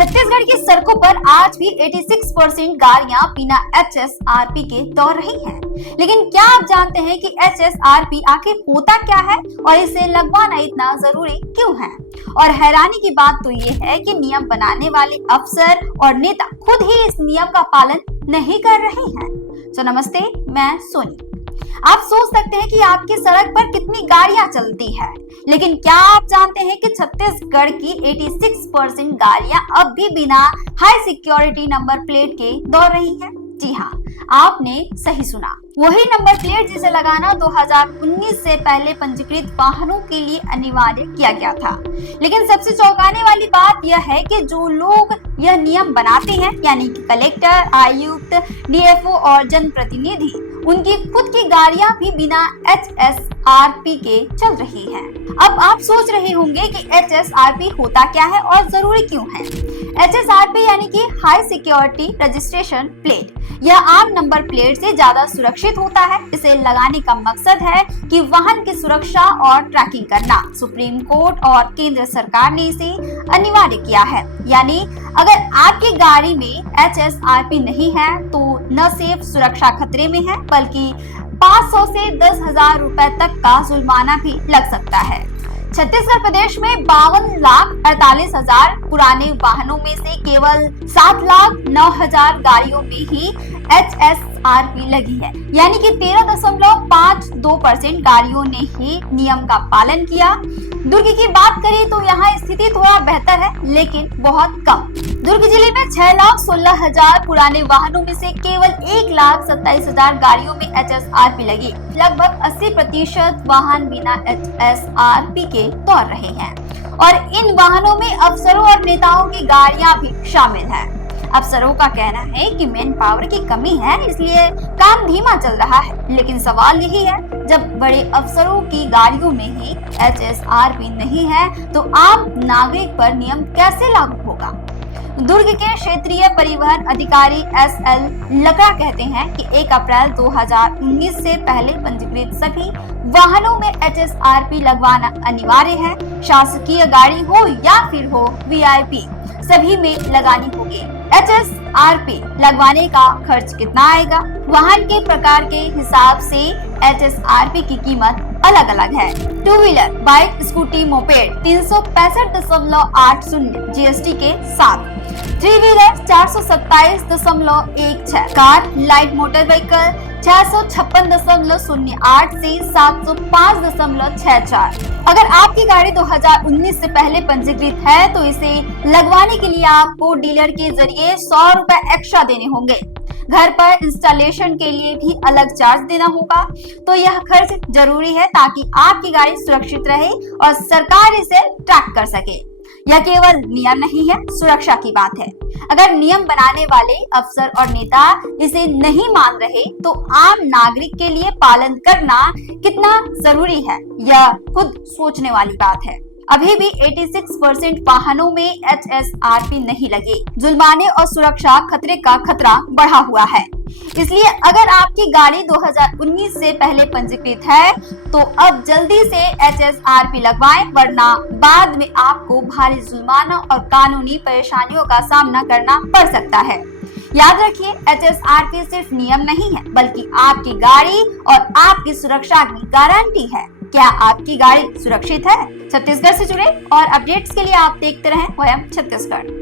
छत्तीसगढ़ की सड़कों पर आज भी 86% गाड़ियां बिना HSRP के दौड़ रही हैं। लेकिन क्या आप जानते हैं कि HSRP आखिर होता क्या है और इसे लगवाना इतना जरूरी क्यों है? और हैरानी की बात तो ये है कि नियम बनाने वाले अफसर और नेता खुद ही इस नियम का पालन नहीं कर रहे हैं। तो नमस्ते, मैं सोनी। आप सोच सकते हैं कि आपकी सड़क पर कितनी गाड़ियां चलती है, लेकिन क्या आप जानते हैं कि छत्तीसगढ़ की 86% गाड़ियां अब भी बिना हाई सिक्योरिटी नंबर प्लेट के दौड़ रही हैं? जी हाँ, आपने सही सुना। वही नंबर प्लेट जिसे लगाना 2019 से पहले पंजीकृत वाहनों के लिए अनिवार्य किया गया था। लेकिन सबसे चौंकाने वाली बात यह है कि जो लोग यह नियम बनाते हैं, यानी कि कलेक्टर, आयुक्त, DFO और जनप्रतिनिधि, उनकी खुद की गाड़ियां भी बिना HSRP के चल रही हैं। अब आप सोच रहे होंगे कि HSRP होता क्या है और जरूरी क्यों है? HSRP यानी कि हाई सिक्योरिटी रजिस्ट्रेशन प्लेट। यह आम नंबर प्लेट से ज्यादा सुरक्षित होता है। इसे लगाने का मकसद है कि वाहन की सुरक्षा और ट्रैकिंग करना। सुप्रीम कोर्ट और केंद्र सरकार ने इसे अनिवार्य किया है। यानी अगर आपकी गाड़ी में HSRP नहीं है तो न सिर्फ सुरक्षा खतरे में है, बल्कि 500 से 10,000 रुपए तक का जुर्माना भी लग सकता है। छत्तीसगढ़ प्रदेश में 52,48,000 पुराने वाहनों में से केवल 7,09,000 गाड़ियों में ही HSRP लगी है, यानी कि 13.52% गाड़ियों ने ही नियम का पालन किया। दुर्ग की बात करें तो यहाँ स्थिति थोड़ा बेहतर है, लेकिन बहुत कम। दुर्ग जिले में 6,16,000 पुराने वाहनों में से केवल 1,27,000 गाड़ियों में HSRP लगी। लगभग 80% वाहन बिना HSRP के दौड़ रहे हैं और इन वाहनों में अफसरों और नेताओं की गाड़ियां भी शामिल हैं। अफसरों का कहना है कि मैन पावर की कमी है, इसलिए काम धीमा चल रहा है। लेकिन सवाल यही है, जब बड़े अफसरों की गाड़ियों में ही HSRP नहीं है तो आम नागरिक पर नियम कैसे लागू होगा? दुर्ग के क्षेत्रीय परिवहन अधिकारी SL लकड़ा कहते हैं कि 1 अप्रैल 2019 से पहले पंजीकृत सभी वाहनों में HSRP लगवाना अनिवार्य है। शासकीय गाड़ी हो या फिर हो VIP, सभी में लगानी होगी। HSRP लगवाने का खर्च कितना आएगा? वाहन के प्रकार के हिसाब से HSRP की कीमत अलग अलग है। 2 wheeler, bike, scooty, moped 365.80 GST के साथ। 3 wheeler 427.16, car, light motor vehicle 656.08 से 705.64। अगर आपकी गाड़ी 2019 से पहले पंजीकृत है तो इसे लगवाने के लिए आपको डीलर के जरिए 100 रुपए एक्स्ट्रा देने होंगे। घर पर इंस्टॉलेशन के लिए भी अलग चार्ज देना होगा। तो यह खर्च जरूरी है ताकि आपकी गाड़ी सुरक्षित रहे और सरकार इसे ट्रैक कर सके। यह केवल नियम नहीं है, सुरक्षा की बात है। अगर नियम बनाने वाले अफसर और नेता इसे नहीं मान रहे तो आम नागरिक के लिए पालन करना कितना जरूरी है, यह खुद सोचने वाली बात है। अभी भी 86% वाहनों में HSRP नहीं लगे। जुर्माने और सुरक्षा खतरे का खतरा बढ़ा हुआ है। इसलिए अगर आपकी गाड़ी 2019 से पहले पंजीकृत है तो अब जल्दी से HSRP लगवाएं, वरना बाद में आपको भारी जुर्माना और कानूनी परेशानियों का सामना करना पड़ सकता है। याद रखिए, HSRP सिर्फ नियम नहीं है, बल्कि आपकी गाड़ी और आपकी सुरक्षा की गारंटी है। क्या आपकी गाड़ी सुरक्षित है? छत्तीसगढ़ से जुड़े और अपडेट्स के लिए आप देखते रहें वयम छत्तीसगढ़।